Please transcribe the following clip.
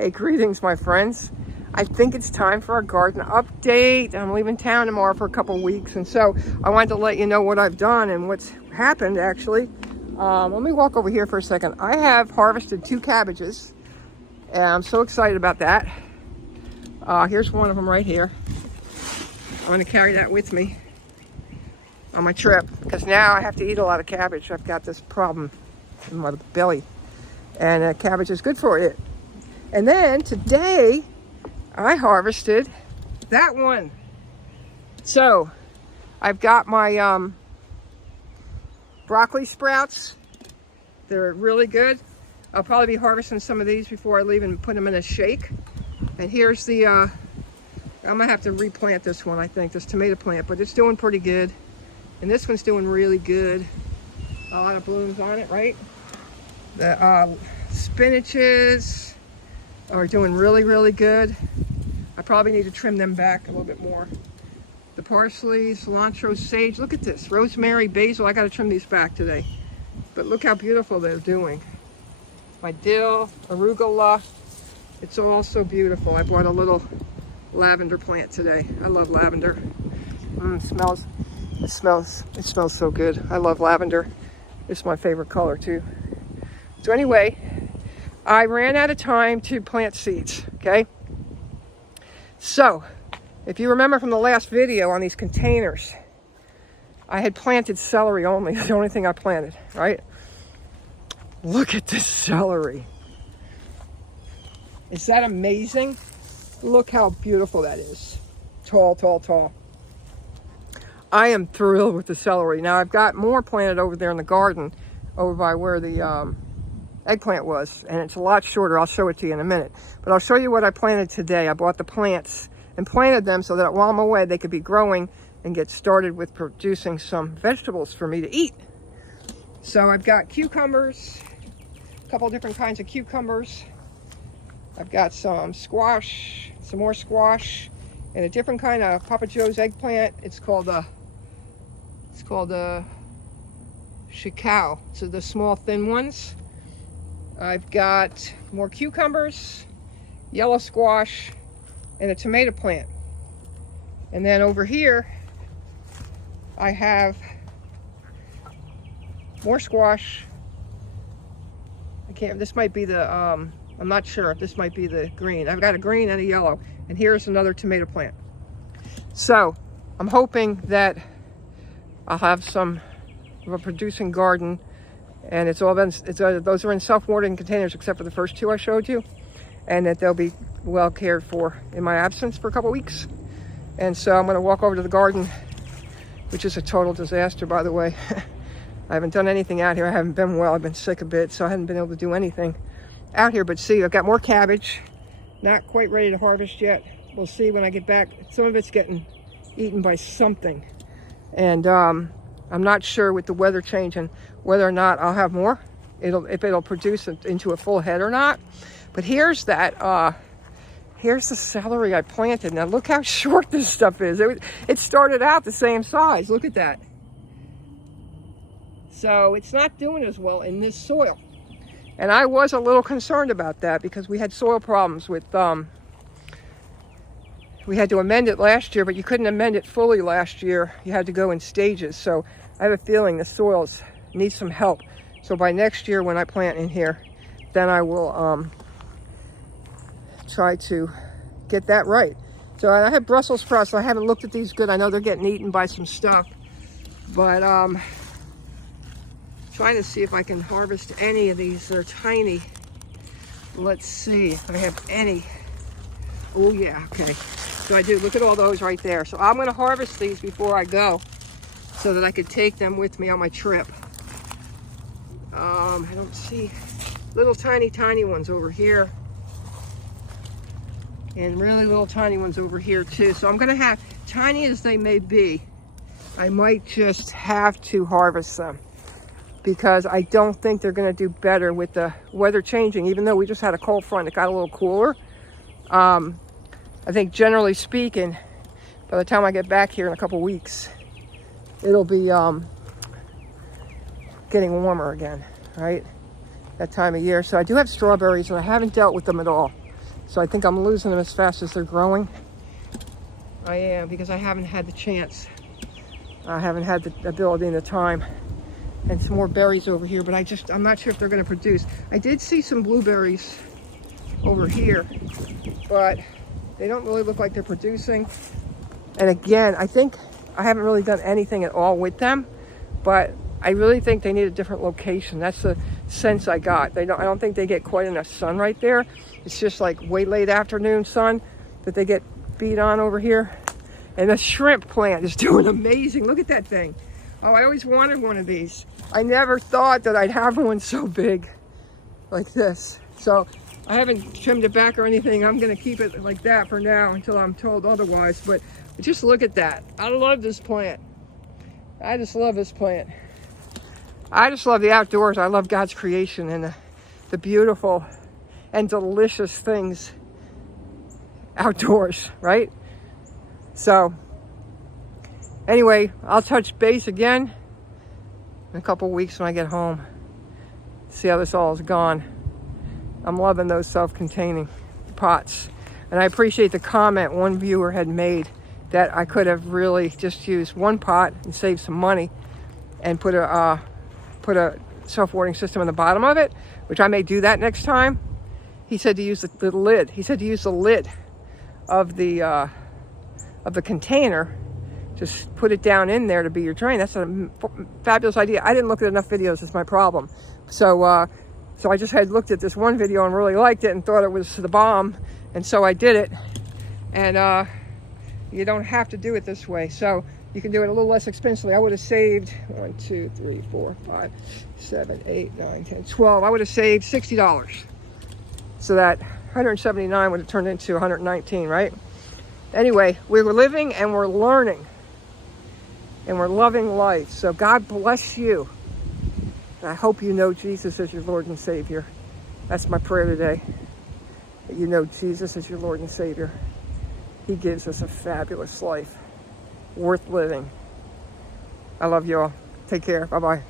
Hey, greetings, my friends. I think it's time for a garden update. I'm leaving town tomorrow for a couple weeks, and so I wanted to let you know what I've done and what's happened, actually. Let me walk over here for a second. I have harvested 2 cabbages, and I'm so excited about that. Here's one of them right here. I'm going to carry that with me on my trip, because now I have to eat a lot of cabbage. I've got this problem in my belly, and cabbage is good for it. And then today I harvested that one. So I've got my broccoli sprouts. They're really good. I'll probably be harvesting some of these before I leave and put them in a shake. And here's the I'm gonna have to replant this one, I think, this tomato plant, but it's doing pretty good. And this one's doing really good. A lot of blooms on it, right? The spinaches are doing really, really good. I probably need to trim them back a little bit more. The parsley, cilantro, sage, look at this. Rosemary, basil, I gotta trim these back today. But look how beautiful they're doing. My dill, arugula, it's all so beautiful. I bought a little lavender plant today. I love lavender. It smells so good. I love lavender. It's my favorite color too. So anyway, I ran out of time to plant seeds, okay? So, if you remember from the last video on these containers, I had planted celery only. It's the only thing I planted, right? Look at this celery. Is that amazing? Look how beautiful that is. Tall, tall, tall. I am thrilled with the celery. Now I've got more planted over there in the garden, over by where the eggplant was, and it's a lot shorter. I'll show it to you in a minute. But I'll show you what I planted today. I bought the plants and planted them so that while I'm away, they could be growing and get started with producing some vegetables for me to eat. So I've got cucumbers, a couple different kinds of cucumbers. I've got some squash, some more squash, and a different kind of Papa Joe's eggplant. It's called Shikao. So the small thin ones. I've got more cucumbers, yellow squash, and a tomato plant. And then over here, I have more squash. This might be the, I'm not sure if this might be the green. I've got a green and a yellow. And here's another tomato plant. So I'm hoping that I'll have some of a producing garden, and those are in self-watering containers except for the first 2 I showed you, and that they'll be well cared for in my absence for a couple weeks. And so I'm going to walk over to the garden, which is a total disaster, by the way. I haven't done anything out here. I haven't been well. I've been sick a bit, so I haven't been able to do anything out here. But see, I've got more cabbage, not quite ready to harvest yet. We'll see when I get back. Some of it's getting eaten by something, and I'm not sure with the weather changing whether or not I'll have more. If it'll produce into a full head or not. But here's that. Here's the celery I planted. Now look how short this stuff is. It started out the same size. Look at that. So it's not doing as well in this soil. And I was a little concerned about that because we had soil problems with, we had to amend it last year, but you couldn't amend it fully last year. You had to go in stages. So I have a feeling the soils need some help. So by next year when I plant in here, then I will try to get that right. So I have Brussels sprouts. So I haven't looked at these good. I know they're getting eaten by some stuff, but trying to see if I can harvest any of these. They're tiny. Let's see if I have any. Oh yeah, okay. So I do. Look at all those right there. So I'm going to harvest these before I go, so that I could take them with me on my trip. I don't see little tiny ones over here, and really little tiny ones over here too. So I'm going to have, tiny as they may be, I might just have to harvest them, because I don't think they're going to do better with the weather changing. Even though we just had a cold front, it got a little cooler. I think generally speaking, by the time I get back here in a couple weeks, it'll be getting warmer again, right? That time of year. So I do have strawberries, and I haven't dealt with them at all. So I think I'm losing them as fast as they're growing. I am, because I haven't had the chance. I haven't had the ability and the time. And some more berries over here, but I'm not sure if they're going to produce. I did see some blueberries over here, but they don't really look like they're producing. And again, I think I haven't really done anything at all with them, but I really think they need a different location. That's the sense I got. I don't think they get quite enough sun right there. It's just like way late afternoon sun that they get beat on over here. And the shrimp plant is doing amazing. Look at that thing. Oh, I always wanted one of these. I never thought that I'd have one so big like this. So I haven't trimmed it back or anything. I'm gonna keep it like that for now until I'm told otherwise. But just look at that. I love this plant. I just love this plant. I just love the outdoors. I love God's creation and the beautiful and delicious things outdoors, right? So anyway, I'll touch base again in a couple weeks when I get home. See how this all is gone. I'm loving those self-containing pots. And I appreciate the comment one viewer had made that I could have really just used one pot and saved some money and put a self-watering system on the bottom of it, which I may do that next time. He said to use the lid. He said to use the lid of the container. Just put it down in there to be your drain. That's a fabulous idea. I didn't look at enough videos. Is my problem. So I just had looked at this one video and really liked it and thought it was the bomb, and so I did it. And you don't have to do it this way. So you can do it a little less expensively. I would have saved 1, 2, 3, 4, 5, 7, 8, 9, 10, 12. I would have saved $60. So that 179 would have turned into 119, right? Anyway, we were living and we're learning and we're loving life. So God bless you. And I hope you know Jesus as your Lord and Savior. That's my prayer today. That you know Jesus as your Lord and Savior. He gives us a fabulous life, worth living. I love you all. Take care. Bye-bye.